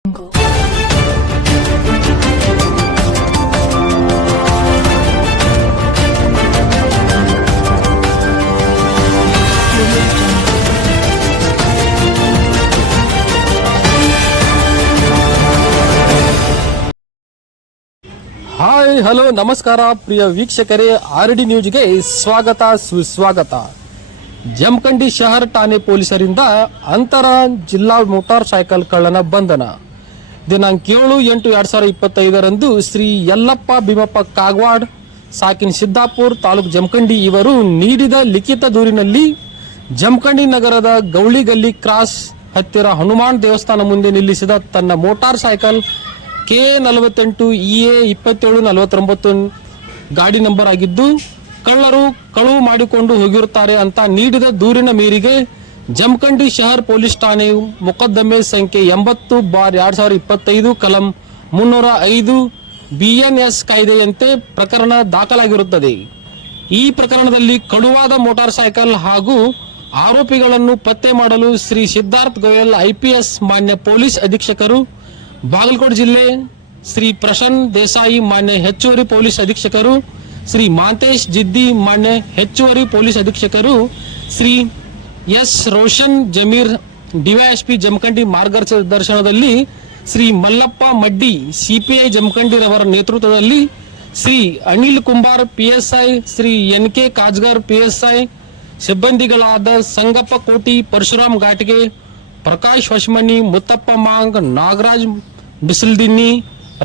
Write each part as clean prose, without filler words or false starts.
Hi hello ನಮಸ್ಕಾರ ಪ್ರಿಯ ವೀಕ್ಷಕರೇ, RD ನ್ಯೂಸ್ಗೆ ಸ್ವಾಗತ ಸುಸ್ವಾಗತ. ಜಮಖಂಡಿ ಶಹರ್ ಠಾಣೆ ಪೊಲೀಸರಿಂದ ಅಂತರ ಜಿಲ್ಲಾ ಮೋಟಾರ್ ಸೈಕಲ್ ಕಳ್ಳನ ಬಂಧನ. ದಿನಾಂಕ 7-8-2025 ಶ್ರೀ ಯಲ್ಲಪ್ಪ ಭೀಮಪ್ಪ ಕಾಗವಾಡ್, ಸಾಕಿನ್ ಸಿದ್ದಾಪುರ್, ತಾಲೂಕು ಜಮಖಂಡಿ ಇವರು ನೀಡಿದ ಲಿಖಿತ ದೂರಿನಲ್ಲಿ ಜಮಖಂಡಿ ನಗರದ ಗೌಳಿಗಲ್ಲಿ ಕ್ರಾಸ್ ಹತ್ತಿರ ಹನುಮಾನ್ ದೇವಸ್ಥಾನ ಮುಂದೆ ನಿಲ್ಲಿಸಿದ ತನ್ನ ಮೋಟಾರ್ ಸೈಕಲ್ K48 EA 2749 ಗಾಡಿ ನಂಬರ್ ಆಗಿದ್ದು ಕಳ್ಳರು ಕಳುವು ಮಾಡಿಕೊಂಡು ಹೋಗಿರುತ್ತಾರೆ ಅಂತ ನೀಡಿದ ದೂರಿನ ಮೇರೆಗೆ ಜಮಖಂಡಿ ಶಹರ್ ಪೊಲೀಸ್ ಠಾಣೆ ಮೊಕದ್ದಮೆ ಸಂಖ್ಯೆ 80/2025 ಕಲಂ 305 BNS ಕಾಯ್ದೆಯಂತೆ ಪ್ರಕರಣ ದಾಖಲಾಗಿರುತ್ತದೆ. ಈ ಪ್ರಕರಣದಲ್ಲಿ ಕಳುವಾದ ಮೋಟಾರ್ ಸೈಕಲ್ ಹಾಗೂ ಆರೋಪಿಗಳನ್ನು ಪತ್ತೆ ಮಾಡಲು ಶ್ರೀ ಸಿದ್ಧಾರ್ಥ ಗೋಯಲ್ IPS ಮಾನ್ಯ ಪೊಲೀಸ್ ಅಧೀಕ್ಷಕರು, ಬಾಗಲಕೋಟೆ ಜಿಲ್ಲೆ ಶ್ರೀ ಪ್ರಸನ್ನ ದೇಸಾಯಿ ಮಾನ್ಯ ಹೆಚ್ಚುವರಿ ಪೊಲೀಸ್ ಅಧೀಕ್ಷಕರು, ಶ್ರೀ ಮಾಂತೇಶ್ ಜಿದ್ದಿ ಮಾನ್ಯ ಹೆಚ್ಚುವರಿ ಪೊಲೀಸ್ ಅಧೀಕ್ಷಕರು, ಶ್ರೀ ಎಸ್ ರೋಷನ್ ಜಮೀರ್ DYSP ಜಮಖಂಡಿ ಮಾರ್ಗದರ್ಶನದಲ್ಲಿ ಶ್ರೀ ಮಲ್ಲಪ್ಪ ಮಡ್ಡಿ CPI ಜಮಖಂಡಿ ರವರ ನೇತೃತ್ವದಲ್ಲಿ Shri Anil Kumbar PSI, Shri NK ಕಾಜ್ಗರ್ PSI, ಸಿಬ್ಬಂದಿಗಳಾದ Sangappa ಕೋಟಿ, ಪರಶುರಾಮ್ ಘಾಟಿಗೆ, ಪ್ರಕಾಶ್ ಹೊಶಮನಿ, ಮುತ್ತಪ್ಪ ಮಾಂಗ್, ನಾಗರಾಜ್ ಬಿಸಿಲ್ದಿನ್ನಿ,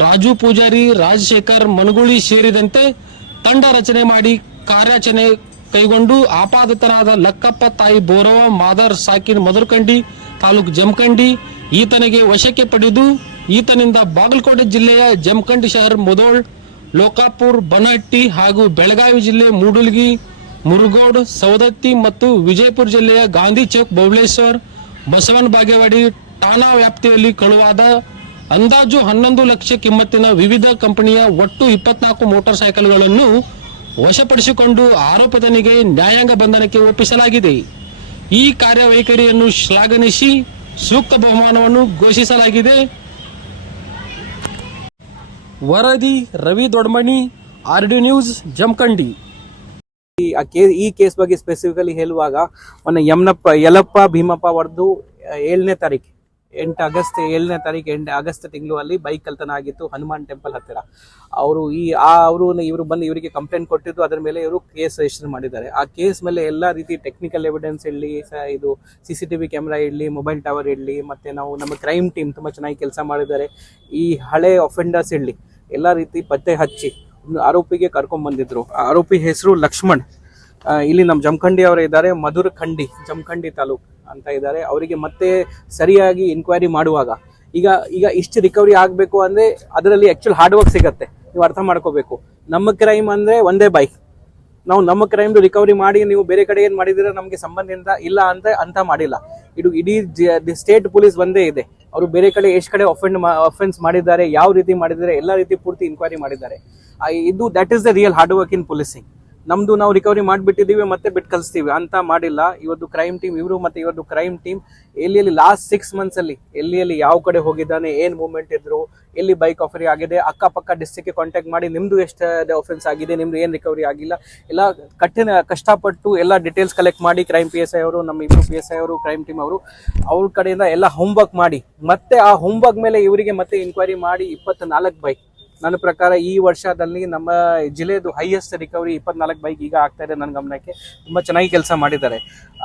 ರಾಜು ಪೂಜಾರಿ, ರಾಜಶೇಖರ್ ಮನಗುಳಿ ಸೇರಿದಂತೆ ತಂಡ ರಚನೆ ಮಾಡಿ ಕಾರ್ಯಾಚರಣೆ ಕೈಗೊಂಡು ಆಪಾದಿತರಾದ ಲಕ್ಕಪ್ಪ ತಾಯಿ ಬೋರವ ಮಾದರ್ ಸಾಕಿನ್ ಮಧುರಕಂಡಿ, ತಾಲೂಕು ಜಮಖಂಡಿ ಈತನಿಗೆ ವಶಕ್ಕೆ ಪಡೆದು ಈತನಿಂದ ಬಾಗಲಕೋಟೆ ಜಿಲ್ಲೆಯ ಜಮಖಂಡಿ ಶಹರ್ ಮುದೋಳ್, ಲೋಕಾಪುರ್, ಬನಹಟ್ಟಿ ಹಾಗೂ ಬೆಳಗಾವಿ ಜಿಲ್ಲೆ ಮೂಡಲ್ಗಿ, ಮುರುಗೋಡ್, ಸವದತ್ತಿ ಮತ್ತು ವಿಜಯಪುರ ಜಿಲ್ಲೆಯ ಗಾಂಧಿ ಚೌಕ್, ಬಬಲೇಶ್ವರ್, ಬಸವನ ಬಾಗೇವಾಡಿ ಠಾಣಾ ವ್ಯಾಪ್ತಿಯಲ್ಲಿ ಕಳುವಾದ ಅಂದಾಜು 11 ಲಕ್ಷ ಕಿಮ್ಮತ್ತಿನ ವಿವಿಧ ಕಂಪನಿಯ ಒಟ್ಟು 24 ಮೋಟಾರ್ ಸೈಕಲ್ಗಳನ್ನು ವಶಪಡಿಸಿಕೊಂಡು ಆರೋಪಿತನಿಗೆ ನ್ಯಾಯಾಂಗ ಬಂಧನಕ್ಕೆ ಒಪ್ಪಿಸಲಾಗಿದೆ. ಈ ಕಾರ್ಯವೈಖರಿಯನ್ನು ಶ್ಲಾಘಿಸಿ ಸೂಕ್ತ ಬಹುಮಾನವನ್ನು ಘೋಷಿಸಲಾಗಿದೆ. ವರದಿ ರವಿ ದೊಡ್ಮನಿ, ಆರ್ಡಿ ನ್ಯೂಸ್, ಜಮಖಂಡಿ. ಈ ಕೇಸ್ ಬಗ್ಗೆ ಸ್ಪೆಸಿಫಿಕಲಿ ಹೇಳುವಾಗ ಮೊನ್ನೆ ಯಲ್ಲಪ್ಪ ಭೀಮಪ್ಪ ಅವರದ್ದು 7ನೇ ತಾರೀಕು 8 ಆಗಸ್ಟ್ ತಿಂಗಳು ಅಲ್ಲಿ ಬೈಕ್ ಕಳ್ತನ ಆಗಿತ್ತು ಹನುಮಾನ್ ಟೆಂಪಲ್ ಹತ್ತಿರ. ಇವರು ಬಂದು ಇವರಿಗೆ ಕಂಪ್ಲೇಂಟ್ ಕೊಟ್ಟಿದ್ದು, ಅದರ ಮೇಲೆ ಇವರು ಕೇಸ್ ರಿಜಿಸ್ಟರ್ ಮಾಡಿದ್ದಾರೆ. ಆ ಕೇಸ್ ಮೇಲೆ ಎಲ್ಲ ರೀತಿ ಟೆಕ್ನಿಕಲ್ ಎವಿಡೆನ್ಸ್ ಇರಲಿ, ಇದು CCTV ಕ್ಯಾಮ್ರಾ ಇರಲಿ, ಮೊಬೈಲ್ ಟವರ್ ಇರಲಿ, ಮತ್ತೆ ನಮ್ಮ ಕ್ರೈಮ್ ಟೀಮ್ ತುಂಬಾ ಚೆನ್ನಾಗಿ ಕೆಲಸ ಮಾಡಿದ್ದಾರೆ. ಈ ಹಳೆ ಅಫೆಂಡರ್ಸ್ ಇರಲಿ ಎಲ್ಲ ರೀತಿ ಪತ್ತೆ ಹಚ್ಚಿ ಆರೋಪಿಗೆ ಕರ್ಕೊಂಡ್ ಬಂದಿದ್ರು. ಆರೋಪಿ ಹೆಸರು ಲಕ್ಷ್ಮಣ್, ಇಲ್ಲಿ ನಮ್ಮ ಜಮಖಂಡಿ ಅವರು ಇದ್ದಾರೆ, ಮಧುರಖಂಡಿ ಜಮಖಂಡಿ ತಾಲೂಕ್ ಅಂತ ಇದ್ದಾರೆ. ಅವರಿಗೆ ಮತ್ತೆ ಸರಿಯಾಗಿ ಇನ್ಕ್ವೈರಿ ಮಾಡುವಾಗ ಈಗ ಇಷ್ಟು ರಿಕವರಿ ಆಗ್ಬೇಕು ಅಂದ್ರೆ ಅದರಲ್ಲಿ ಆಕ್ಚುಲ್ ಹಾರ್ಡ್ ವರ್ಕ್ ಸಿಗತ್ತೆ. ನೀವು ಅರ್ಥ ಮಾಡ್ಕೋಬೇಕು. ನಮ್ಮ ಕ್ರೈಮ್ ಅಂದ್ರೆ ಒಂದೇ ಬೈಕ್, ನಾವು ನಮ್ಮ ಕ್ರೈಮ್ ರಿಕವರಿ ಮಾಡಿ ನೀವು ಬೇರೆ ಕಡೆ ಏನ್ ಮಾಡಿದಿರ ನಮ್ಗೆ ಸಂಬಂಧ ಇಲ್ಲ ಅಂತ ಮಾಡಿಲ್ಲ. ಇಡೀ ಸ್ಟೇಟ್ ಪೊಲೀಸ್ ಒಂದೇ ಇದೆ. ಅವರು ಬೇರೆ ಕಡೆ ಎಷ್ಟು ಕಡೆ ಅಫೆನ್ಸ್ ಮಾಡಿದ್ದಾರೆ, ಯಾವ ರೀತಿ ಮಾಡಿದ್ದಾರೆ, ಎಲ್ಲ ರೀತಿ ಪೂರ್ತಿ ಇನ್ಕ್ವೈರಿ ಮಾಡಿದ್ದಾರೆ. That is the real hard work in policing. ನಮ್ದು ನಾವು ರಿಕವರಿ ಮಾಡಿಬಿಟ್ಟಿದ್ದೀವಿ ಮತ್ತೆ ಬಿಟ್ಟು ಕಳಿಸ್ತೀವಿ ಅಂತ ಮಾಡಿಲ್ಲ. ಇವತ್ತು ಕ್ರೈಮ್ ಟೀಮ್ ಇವರು ಮತ್ತೆ ಇವತ್ತು ಕ್ರೈಮ್ ಟೀಮ್ ಎಲ್ಲಿ ಲಾಸ್ಟ್ 6 months ಅಲ್ಲಿ ಎಲ್ಲಿ ಯಾವ ಕಡೆ ಹೋಗಿದ್ದಾನೆ, ಏನ್ ಮೂವ್ಮೆಂಟ್ ಇದ್ರು, ಎಲ್ಲಿ ಬೈಕ್ ಆಫರಿ ಆಗಿದೆ, ಅಕ್ಕಪಕ್ಕ ಡಿಸ್ಟ್ರಿಕ್ಟ್ ಕಾಂಟ್ಯಾಕ್ಟ್ ಮಾಡಿ ನಿಮ್ದು ಎಷ್ಟು ಆಫೆನ್ಸ್ ಆಗಿದೆ, ನಿಮ್ದು ಏನ್ ರಿಕವರಿ ಆಗಿಲ್ಲ, ಎಲ್ಲ ಕಷ್ಟಪಟ್ಟು ಎಲ್ಲ ಡೀಟೇಲ್ಸ್ ಕಲೆಕ್ಟ್ ಮಾಡಿ ಕ್ರೈಮ್ PSI ಅವರು, ನಮ್ಮ ಇಬ್ಬರು PSI ಅವರು, ಕ್ರೈಮ್ ಟೀಮ್ ಅವರು ಅವ್ರ ಕಡೆಯಿಂದ ಎಲ್ಲ ಹೋಮ್ವರ್ಕ್ ಮಾಡಿ ಮತ್ತೆ ಆ ಹೋಮ್ವರ್ಕ್ ಮೇಲೆ ಇವರಿಗೆ ಮತ್ತೆ ಇನ್ಕ್ವೈರಿ ಮಾಡಿ 24 ಬೈಕ್, ನನ್ನ ಪ್ರಕಾರ ಈ ವರ್ಷದಲ್ಲಿ ನಮ್ಮ ಜಿಲ್ಲೆದು ಹೈಯೆಸ್ಟ್ ರಿಕವರಿ 24 ಬೈಕ್ ಈಗ ಆಗ್ತಾ ಇದೆ ನನ್ನ ಗಮನಕ್ಕೆ. ತುಂಬಾ ಚೆನ್ನಾಗಿ ಕೆಲಸ ಮಾಡಿದ್ದಾರೆ.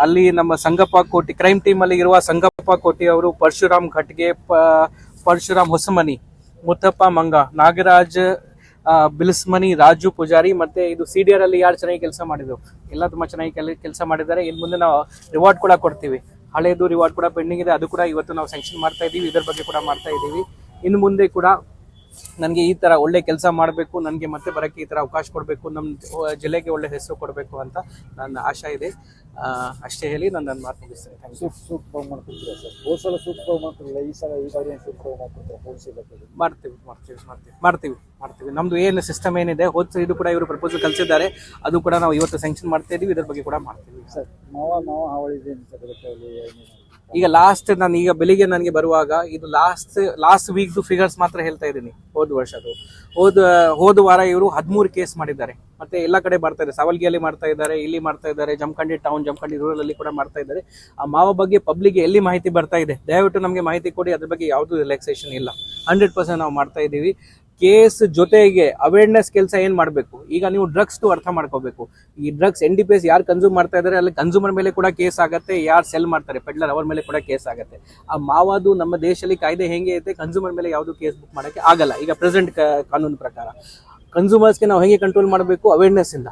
ಅಲ್ಲಿ ನಮ್ಮ ಸಂಗಪ್ಪ ಕೋಟಿ ಕ್ರೈಮ್ ಟೀಮ್ ಅಲ್ಲಿ ಇರುವ ಸಂಗಪ್ಪ ಕೋಟಿ ಅವರು, ಪರಶುರಾಮ್ ಘಟ್ಗೆ, ಪರಶುರಾಮ್ ಹೊಸಮನಿ, ಮುತ್ತಪ್ಪ ಮಂಗ, ನಾಗರಾಜ್ ಬಿಲ್ಸ್ಮನಿ, ರಾಜು ಪೂಜಾರಿ, ಮತ್ತೆ ಇದು CDR ಅಲ್ಲಿ ಯಾರು ಚೆನ್ನಾಗಿ ಕೆಲಸ ಮಾಡಿದ್ರು ಎಲ್ಲ ತುಂಬಾ ಚೆನ್ನಾಗಿ ಕೆಲಸ ಮಾಡಿದ್ದಾರೆ. ಇನ್ನು ಮುಂದೆ ನಾವು ರಿವಾರ್ಡ್ ಕೂಡ ಕೊಡ್ತೀವಿ. ಹಳೆದು ರಿವಾರ್ಡ್ ಕೂಡ ಪೆಂಡಿಂಗ್ ಇದೆ, ಅದು ಕೂಡ ಇವತ್ತು ನಾವು ಸ್ಯಾಂಕ್ಷನ್ ಮಾಡ್ತಾ ಇದೀವಿ. ಇದರ ಬಗ್ಗೆ ಕೂಡ ಮಾಡ್ತಾ ಇದೀವಿ. ಇನ್ನು ಮುಂದೆ ಕೂಡ ನನಗೆ ಈ ತರ ಒಳ್ಳೆ ಕೆಲಸ ಮಾಡಬೇಕು, ನನಗೆ ಮತ್ತೆ ಬರಕ್ಕೆ ಈ ತರ ಅವಕಾಶ ಕೊಡಬೇಕು, ನಮ್ಮ ಜಿಲ್ಲೆಗೆ ಒಳ್ಳೆ ಹೆಸರು ಕೊಡಬೇಕು ಅಂತ ನನ್ನ ಆಶೆ ಇದೆ. ಅಷ್ಟೇ ಹೇಳಿ ನನ್ನ ಮಾತು ಮುಗಿಸ್ತೇನೆ. ಮಾಡ್ತೀವಿ. ನಮ್ದು ಏನು ಸಿಸ್ಟಮ್ ಏನಿದೆ, ಇದು ಕೂಡ ಇವರು ಪ್ರಪೋಸಲ್ ಕಳಿಸಿದ್ದಾರೆ, ಅದು ಕೂಡ ನಾವು ಇವತ್ತು ಸ್ಯಾಂಕ್ಷನ್ ಮಾಡ್ತಾ ಇದೀವಿ. ಇದ್ರ ಬಗ್ಗೆ ಕೂಡ ಮಾಡ್ತೀವಿ. ಈಗ ಲಾಸ್ಟ್ ನಾನು ಈಗ ಬೆಳಿಗ್ಗೆ ನನಗೆ ಬರುವಾಗ ಇದು ಲಾಸ್ಟ್ ವೀಕ್ದು ಫಿಗರ್ಸ್ ಮಾತ್ರ ಹೇಳ್ತಾ ಇದ್ದೀನಿ, ಹೋದ ವರ್ಷದ್ದು. ಹೋದ ವಾರ ಇವರು 13 ಕೇಸ್ ಮಾಡಿದ್ದಾರೆ. ಮತ್ತೆ ಎಲ್ಲ ಕಡೆ ಮಾಡ್ತಾ ಇದ್ದಾರೆ, ಸಾವಲ್ಗಿಯಲ್ಲಿ ಮಾಡ್ತಾ ಇದ್ದಾರೆ, ಇಲ್ಲಿ ಮಾಡ್ತಾ ಇದ್ದಾರೆ, ಜಮಖಂಡಿ ಟೌನ್, ಜಮಖಂಡಿ ರೂರಲ್ ಅಲ್ಲಿ ಕೂಡ ಮಾಡ್ತಾ ಇದ್ದಾರೆ. ಆ ಮಾವ ಬಗ್ಗೆ ಪಬ್ಲಿಕ್ಗೆ ಎಲ್ಲಿ ಮಾಹಿತಿ ಬರ್ತಾ ಇದೆ ದಯವಿಟ್ಟು ನಮಗೆ ಮಾಹಿತಿ ಕೊಡಿ. ಅದ್ರ ಬಗ್ಗೆ ಯಾವುದು ರಿಲ್ಯಾಕ್ಸೇಷನ್ ಇಲ್ಲ, 100% ನಾವು ಮಾಡ್ತಾ ಇದ್ದೀವಿ. ಕೇಸ್ ಜೊತೆಗೆ ಅವೇರ್ನೆಸ್ ಕೆಲಸ ಏನ್ ಮಾಡಬೇಕು, ಈಗ ನೀವು ಡ್ರಗ್ಸ್ ಅರ್ಥ ಮಾಡ್ಕೋಬೇಕು. ಈ ಡ್ರಗ್ಸ್ NDPS ಯಾರು ಕನ್ಸ್ಯೂಮ್ ಮಾಡ್ತಾ ಇದಾರೆ ಅಲ್ಲಿ ಕನ್ಸ್ಯೂಮರ್ ಮೇಲೆ ಕೂಡ ಕೇಸ್ ಆಗತ್ತೆ, ಯಾರು ಸೆಲ್ ಮಾಡ್ತಾರೆ ಪೆಡ್ಲರ್ ಅವ್ರ ಮೇಲೆ ಕೂಡ ಕೇಸ್ ಆಗತ್ತೆ. ಆ ಮಾವಾದು ನಮ್ಮ ದೇಶದಲ್ಲಿ ಕಾಯ್ದೆ ಹೆಂಗೆ ಐತೆ, ಕನ್ಸ್ಯೂಮರ್ ಮೇಲೆ ಯಾವುದು ಕೇಸ್ ಬುಕ್ ಮಾಡಕ್ಕೆ ಆಗಲ್ಲ. ಈಗ ಪ್ರೆಸೆಂಟ್ ಕಾನೂನು ಪ್ರಕಾರ ಕನ್ಸ್ಯೂಮರ್ಸ್ಗೆ ನಾವು ಹೇಗೆ ಕಂಟ್ರೋಲ್ ಮಾಡಬೇಕು, ಅವೇರ್ನೆಸ್ ಇಂದ.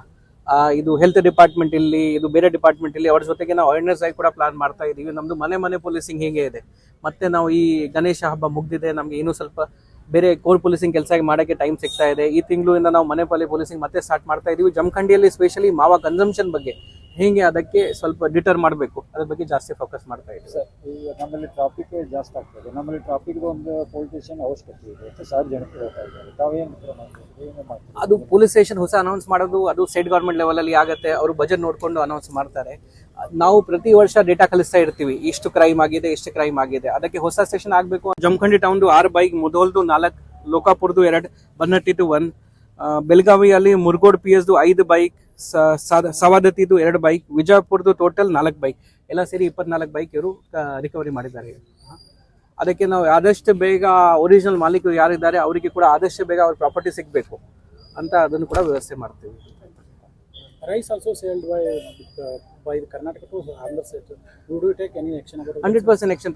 ಇದು ಹೆಲ್ತ್ ಡಿಪಾರ್ಟ್ಮೆಂಟ್ ಇಲ್ಲಿ, ಇದು ಬೇರೆ ಡಿಪಾರ್ಟ್ಮೆಂಟ್ ಇಲ್ಲಿ, ಅವ್ರ ಜೊತೆಗೆ ನಾವು ಅವೇರ್ನೆಸ್ ಆಗಿ ಕೂಡ ಪ್ಲಾನ್ ಮಾಡ್ತಾ ಇದೀವಿ. ನಮ್ದು ಮನೆ ಪೊಲೀಸಿಂಗ್ ಹೇಗೆ ಇದೆ. ಮತ್ತೆ ನಾವು ಈ ಗಣೇಶ ಹಬ್ಬ ಮುಗ್ದಿದೆ, ನಮ್ಗೆ ಇನ್ನೂ ಸ್ವಲ್ಪ ಬೇರೆ ಕೋರ್ ಪೊಲೀಸಿಂಗ್ ಕೆಲಸ ಮಾಡೋಕ್ಕೆ ಟೈಮ್ ಸಿಗ್ತಾ ಇದೆ. ಈ ತಿಂಗಳಿಂದ ನಾವು ಮನೆ ಪೊಲೀಸಿಂಗ್ ಮತ್ತೆ ಸ್ಟಾರ್ಟ್ ಮಾಡ್ತಾ ಇದೀವಿ. ಜಮಖಂಡಿಯಲ್ಲಿ ಸ್ಪೆಷಲಿ ಮಾವ ಕನ್ಸಂಪ್ಷನ್ ಬಗ್ಗೆ ಹೇಗೆ ಅದಕ್ಕೆ ಸ್ವಲ್ಪ ಡಿಟರ್ ಮಾಡಬೇಕು, ಅದ್ರ ಬಗ್ಗೆ ಜಾಸ್ತಿ ಫೋಕಸ್ ಮಾಡ್ತಾ ಇದ್ದೀವಿ. ಸರ್, ಈಗ ನಮ್ಮಲ್ಲಿ ಟ್ರಾಫಿಕ್ ಜಾಸ್ತಿ ಆಗ್ತದೆ. ನಮ್ಮಲ್ಲಿ ಟ್ರಾಫಿಕ್ ಒಂದು ಪೊಲೀಸ್ ಸ್ಟೇಷನ್ ಅವಶ್ಯಕತೆ ಇದೆ. 10,000 ಜನಕ್ಕೆ ಹೋಗ್ತಾ ಇದ್ದಾರೆ. ತಾವೇನು ಮಾಡ್ತೀವಿ? ಅದು ಪೊಲೀಸ್ ಸ್ಟೇಷನ್ ಹೊಸ ಅನೌನ್ಸ್ ಮಾಡೋದು ಅದು ಸ್ಟೇಟ್ ಗೌರ್ಮೆಂಟ್ ಲೆವೆಲ್ ಅಲ್ಲಿ ಆಗುತ್ತೆ. ಅವರು ಬಜೆಟ್ ನೋಡ್ಕೊಂಡು ಅನೌನ್ಸ್ ಮಾಡ್ತಾರೆ. ನಾವು ಪ್ರತಿ ವರ್ಷ ಡೇಟಾ ಕಲಿಸ್ತಾ ಇರ್ತೀವಿ, ಇಷ್ಟು ಕ್ರೈಮ್ ಆಗಿದೆ, ಇಷ್ಟು ಕ್ರೈಮ್ ಆಗಿದೆ. ಅದಕ್ಕೆ ಹೊಸ ಸ್ಟೇಷನ್ ಆಗಬೇಕು. ಜಮಖಂಡಿ ಟೌನ್ದು 6 ಬೈಕ್, ಮುಧೋಲ್ದು 4, ಲೋಕಾಪುರದು 2, ಬನ್ನಟ್ಟಿದು 1, ಬೆಳಗಾವಿಯಲ್ಲಿ ಮುರ್ಗೋಡ್ PS 5 ಬೈಕ್, ಸವಾದತಿದು 2 ಬೈಕ್, ವಿಜಯಪುರದು ಟೋಟಲ್ 4 ಬೈಕ್, ಎಲ್ಲ ಸೇರಿ 24 ಬೈಕ್ ಇವರು ರಿಕವರಿ ಮಾಡಿದ್ದಾರೆ. ಅದಕ್ಕೆ ನಾವು ಆದಷ್ಟು ಬೇಗ ಒರಿಜಿನಲ್ ಮಾಲೀಕರು ಯಾರಿದ್ದಾರೆ ಅವರಿಗೆ ಕೂಡ ಆದಷ್ಟು ಬೇಗ ಅವ್ರ ಪ್ರಾಪರ್ಟಿ ಸಿಗಬೇಕು ಅಂತ ಅದನ್ನು ಕೂಡ ವ್ಯವಸ್ಥೆ ಮಾಡ್ತೀವಿ. Rice also sold by the Karnataka to Andhra state. Would you take any action about it? 100% action